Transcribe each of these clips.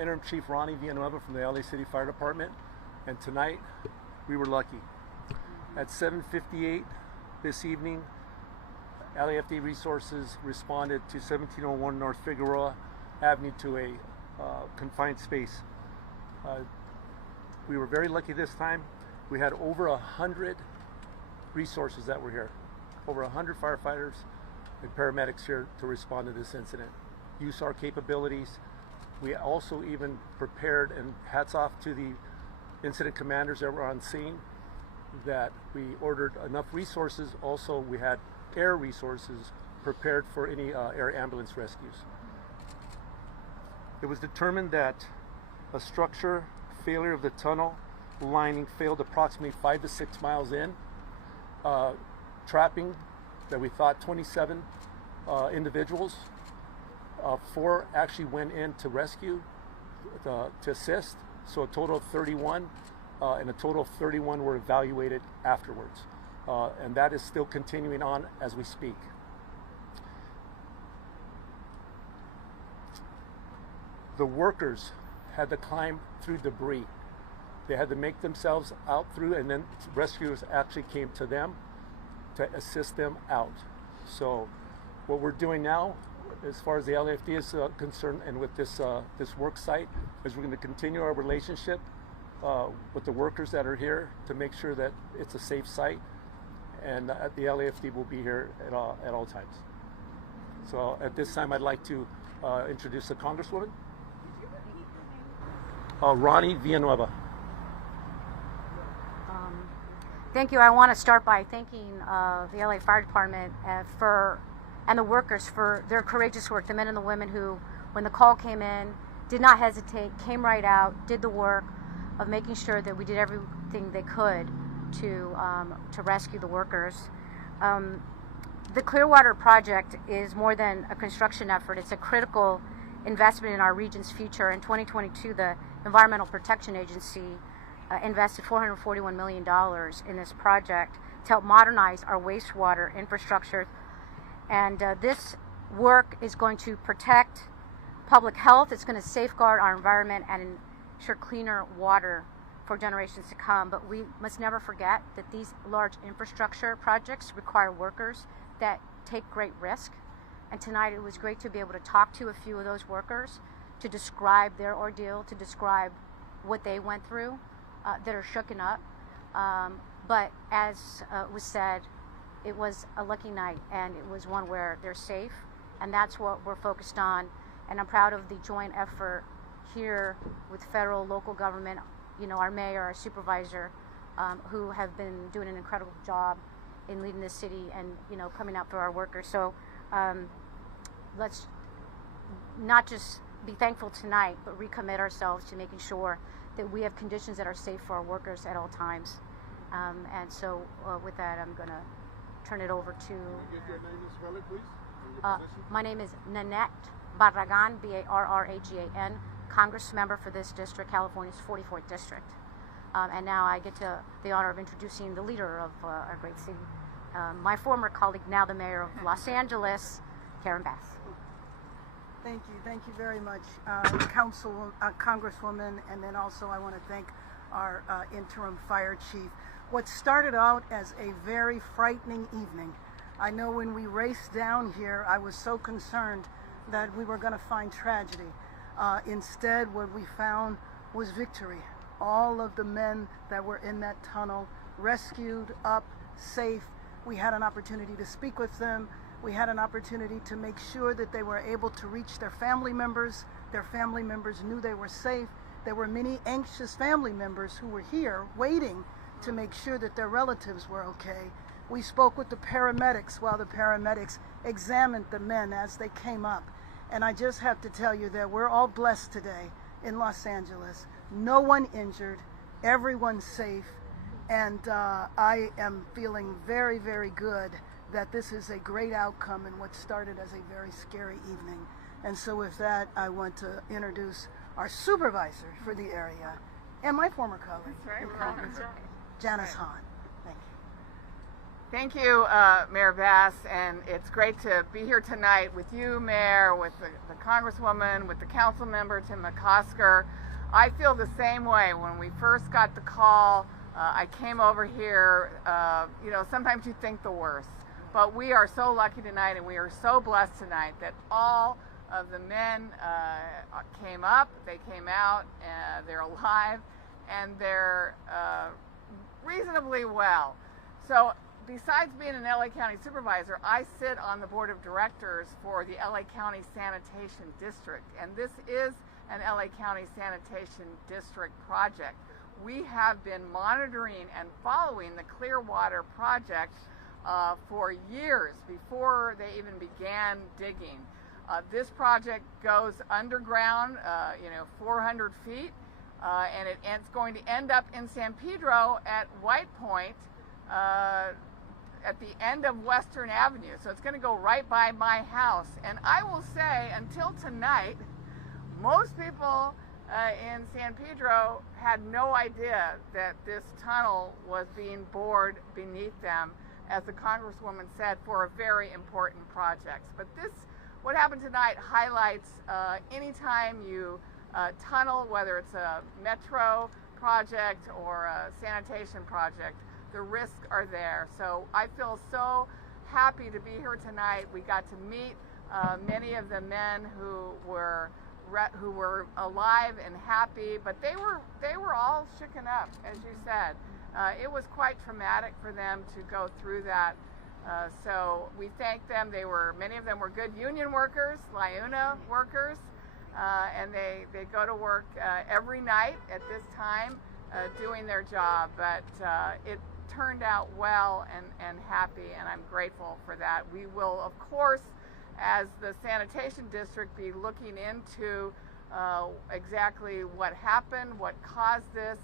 Interim Chief Ronnie Villanueva from the LA City Fire Department, and tonight we were lucky. At 7:58 this evening, LAFD Resources responded to 1701 North Figueroa Avenue to a confined space. We were very lucky this time. We had over 100 resources that were here, over 100 firefighters and paramedics here to respond to this incident. Use our capabilities. We also even prepared, and hats off to the incident commanders that were on scene, that we ordered enough resources. Also, we had air resources prepared for any air ambulance rescues. It was determined that a structure failure of the tunnel lining failed approximately 5 to 6 miles in, trapping that we thought 27 individuals. 4 actually went in to rescue, to assist, so a total of 31, and a total of 31 were evaluated afterwards. And that is still continuing on as we speak. The workers had to climb through debris. They had to make themselves out through, and then rescuers actually came to them to assist them out. So what we're doing now, as far as the LAFD is concerned, and with this work site, is we're going to continue our relationship with the workers that are here to make sure that it's a safe site, and the LAFD will be here at all times. So at this time, I'd like to introduce the Congresswoman, Ronnie Villanueva. Thank you. I want to start by thanking the LA Fire Department and the workers for their courageous work, the men and the women who, when the call came in, did not hesitate, came right out, did the work of making sure that we did everything they could to rescue the workers. The Clearwater project is more than a construction effort. It's a critical investment in our region's future. In 2022, the Environmental Protection Agency invested $441 million in this project to help modernize our wastewater infrastructure. And this work is going to protect public health. It's going to safeguard our environment and ensure cleaner water for generations to come. But we must never forget that these large infrastructure projects require workers that take great risk. And tonight it was great to be able to talk to a few of those workers to describe their ordeal, to describe what they went through, that are shooken up. But as was said, it was a lucky night, and it was one where they're safe, and that's what we're focused on. And I'm proud of the joint effort here with federal, local government, our mayor, our supervisor, who have been doing an incredible job in leading this city and, coming out for our workers. So let's not just be thankful tonight, but recommit ourselves to making sure that we have conditions that are safe for our workers at all times. And so with that, I'm going to turn it over to... my name is Nanette Barragan, Barragan, Congress member for this district, California's 44th district. And now I get the honor of introducing the leader of our great city, my former colleague, now the mayor of Los Angeles, Karen Bass. Thank you very much, Congresswoman, and then also I want to thank our interim fire chief. What started out as a very frightening evening, I know when we raced down here, I was so concerned that we were going to find tragedy. Instead, what we found was victory. All of the men that were in that tunnel rescued, up, safe. We had an opportunity to speak with them. We had an opportunity to make sure that they were able to reach their family members. Their family members knew they were safe. There were many anxious family members who were here waiting to make sure that their relatives were okay. We spoke with the paramedics while the paramedics examined the men as they came up. And I just have to tell you that we're all blessed today in Los Angeles. No one injured, everyone's safe, and I am feeling very, very good that this is a great outcome in what started as a very scary evening. And so with that, I want to introduce our supervisor for the area and my former colleague, Janice Hahn. Thank you. Thank you, Mayor Bass, and it's great to be here tonight with you, Mayor, with the Congresswoman, with the council member, Tim McCosker. I feel the same way. When we first got the call, I came over here, you know, sometimes you think the worst, but we are so lucky tonight and we are so blessed tonight that all of the men came up, they came out, they're alive, and they're reasonably well. So besides being an LA County supervisor, I sit on the board of directors for the LA County Sanitation District, and this is an LA County Sanitation District project. We have been monitoring and following the Clearwater project for years before they even began digging. This project goes underground, 400 feet, and it's going to end up in San Pedro at White Point, at the end of Western Avenue. So it's going to go right by my house. And I will say, until tonight, most people in San Pedro had no idea that this tunnel was being bored beneath them, as the Congresswoman said, for a very important project. But what happened tonight highlights anytime you tunnel, whether it's a metro project or a sanitation project, the risks are there. So I feel so happy to be here tonight. We got to meet many of the men who were alive and happy, but they were all shooken up, as you said. It was quite traumatic for them to go through that. So we thank them. Many of them were good union workers, LIUNA workers, and they go to work every night at this time doing their job. But it turned out well and happy, and I'm grateful for that. We will, of course, as the sanitation district, be looking into exactly what happened, what caused this,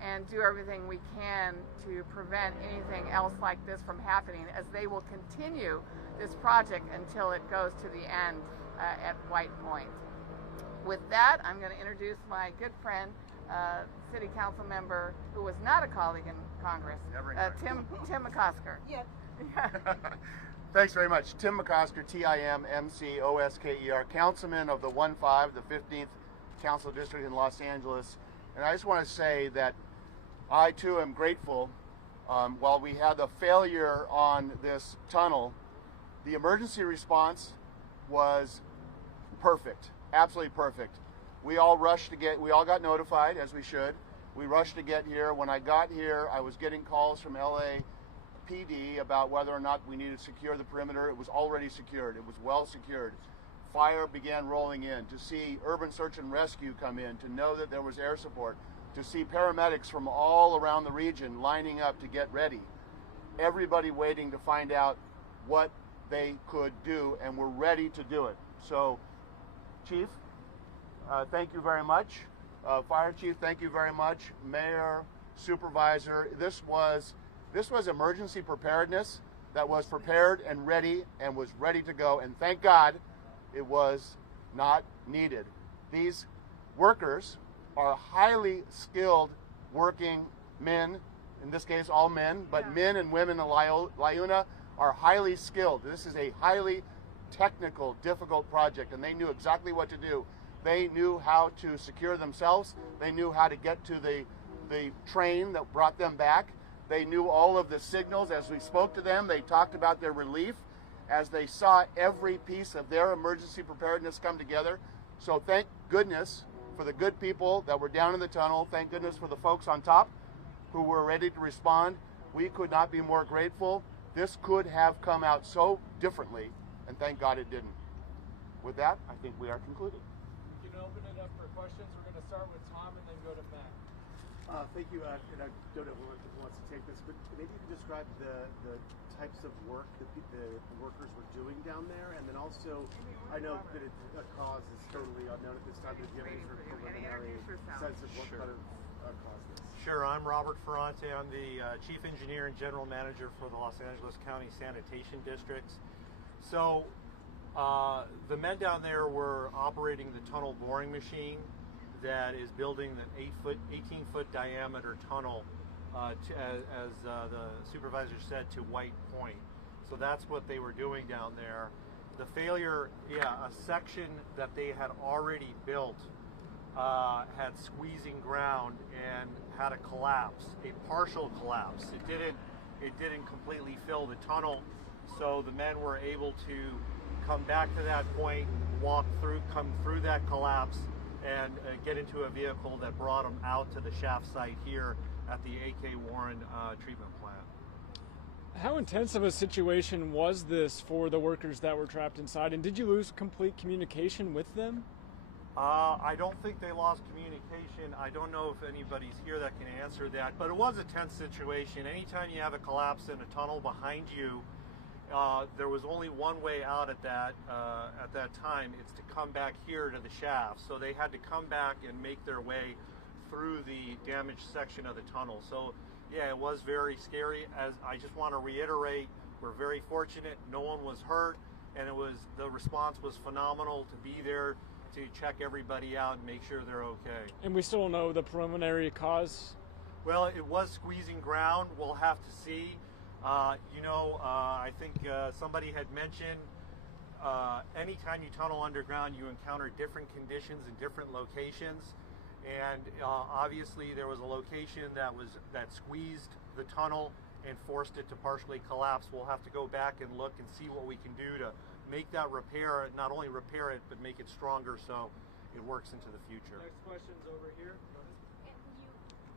and do everything we can to prevent anything else like this from happening, as they will continue this project until it goes to the end at White Point. With that, I'm going to introduce my good friend, City Council member who was not a colleague in Congress, Tim McCosker. Yes. Thanks very much. Tim McCosker, T-I-M-M-C-O-S-K-E-R, Councilman of the 1-5, the 15th Council District in Los Angeles. And I just want to say that I too am grateful. While we had the failure on this tunnel, the emergency response was perfect, absolutely perfect. We all got notified, as we should. We rushed to get here. When I got here, I was getting calls from LA PD about whether or not we needed to secure the perimeter. It was already secured. It was well secured. Fire began rolling in. To see urban search and rescue come in, to know that there was air support, to see paramedics from all around the region lining up to get ready. Everybody waiting to find out what they could do, and we're ready to do it. So, Chief, thank you very much. Fire Chief, thank you very much. Mayor, Supervisor, this was emergency preparedness that was prepared and was ready to go, and thank God it was not needed. These workers are highly skilled working men, in this case all men, but men and women in LIUNA are highly skilled. This is a highly technical, difficult project, and they knew exactly what to do. They knew how to secure themselves. They knew how to get to the train that brought them back. They knew all of the signals. As we spoke to them, they talked about their relief as they saw every piece of their emergency preparedness come together. So thank goodness for the good people that were down in the tunnel. Thank goodness for the folks on top who were ready to respond. We could not be more grateful. This could have come out so differently, and thank God it didn't. With that, I think we are concluded. We can open it up for questions. We're going to start with Tom and then go to Matt. Thank you, and I don't know who wants to take this, but maybe you can describe the types of work that the workers were doing down there, and then also, I know that a cause is totally unknown at this time, but if you have any sort of preliminary sense of what kind of caused this. Sure, I'm Robert Ferrante. I'm the Chief Engineer and General Manager for the Los Angeles County Sanitation Districts. So, the men down there were operating the tunnel boring machine that is building the 18-foot diameter tunnel as the supervisor said, to White Point. So that's what they were doing down there. The failure, a section that they had already built had squeezing ground and had a collapse, a partial collapse. It didn't completely fill the tunnel, so the men were able to come back to that point, come through that collapse, and get into a vehicle that brought them out to the shaft site here at the A.K. Warren treatment plant. How intense of a situation was this for the workers that were trapped inside, and did you lose complete communication with them? I don't think they lost communication. I don't know if anybody's here that can answer that, but it was a tense situation. Anytime you have a collapse in a tunnel behind you, there was only one way out at that time. It's to come back here to the shaft. So they had to come back and make their way through the damaged section of the tunnel. So yeah, it was very scary. As I just want to reiterate, we're very fortunate. No one was hurt, and the response was phenomenal to be there to check everybody out and make sure they're okay. And we still don't know the cause? Well, it was squeezing ground. We'll have to see. I think somebody had mentioned anytime you tunnel underground, you encounter different conditions in different locations. And obviously there was a location that squeezed the tunnel and forced it to partially collapse. We'll have to go back and look and see what we can do to make that repair, not only repair it, but make it stronger so it works into the future. Next question's over here. And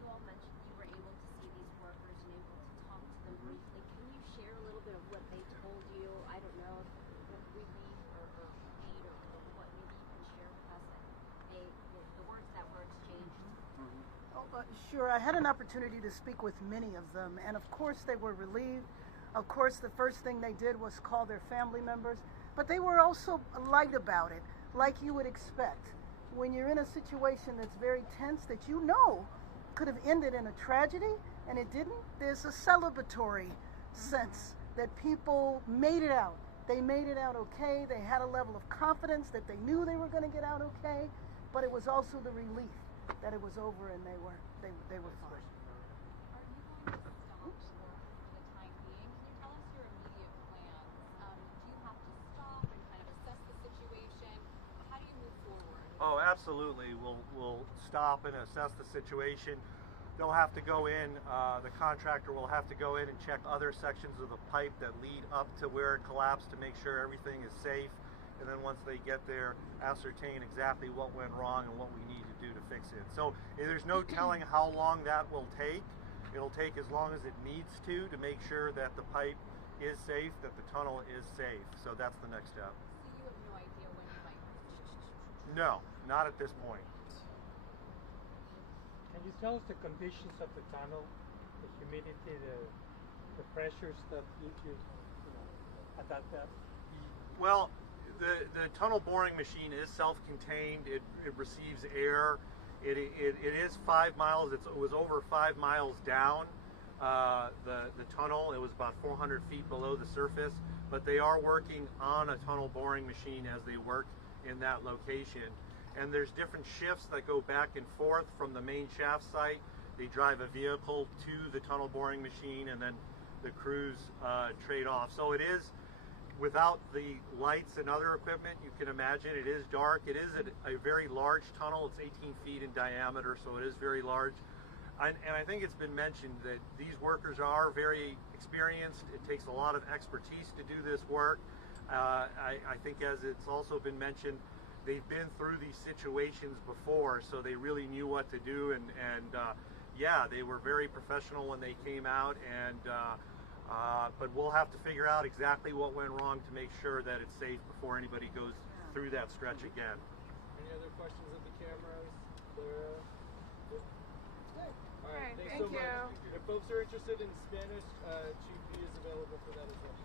you all mentioned you were able to see these workers and able to talk to them briefly. Can you share a little bit of what they told you? I don't know if relief or aid or what maybe you can share with us that the words that were exchanged. Sure, I had an opportunity to speak with many of them, and of course they were relieved. Of course, the first thing they did was call their family members, but they were also light about it, like you would expect. When you're in a situation that's very tense, that you know could have ended in a tragedy, and it didn't, there's a celebratory sense that people made it out. They made it out okay. They had a level of confidence that they knew they were going to get out okay, but it was also the relief that it was over and they were fine. Are you going to stop work for the time being? Can you tell us your immediate plans? Do you have to stop and kind of assess the situation? How do you move forward? Oh, absolutely. We'll stop and assess the situation. They'll have to go in, the contractor will have to go in and check other sections of the pipe that lead up to where it collapsed to make sure everything is safe. And then once they get there, ascertain exactly what went wrong and what we need to do to fix it. So there's no telling how long that will take. It'll take as long as it needs to make sure that the pipe is safe, that the tunnel is safe. So that's the next step. So you have no idea when you might reach? No, not at this point. Can you tell us the conditions of the tunnel, the humidity, the pressures that you at that depth? Well, the tunnel boring machine is self-contained. It receives air. It is 5 miles. It was over 5 miles down the tunnel. It was about 400 feet below the surface. But they are working on a tunnel boring machine as they work in that location. And there's different shifts that go back and forth from the main shaft site. They drive a vehicle to the tunnel boring machine, and then the crews trade off. So it is, without the lights and other equipment, you can imagine it is dark. It is a very large tunnel. It's 18 feet in diameter, so it is very large. And I think it's been mentioned that these workers are very experienced. It takes a lot of expertise to do this work. I think, as it's also been mentioned, they've been through these situations before, so they really knew what to do. And yeah, they were very professional when they came out. But we'll have to figure out exactly what went wrong to make sure that it's safe before anybody goes through that stretch again. Any other questions of the cameras? Clara? All right, thanks thank so you. much. If folks are interested in Spanish, Chief B is available for that as well.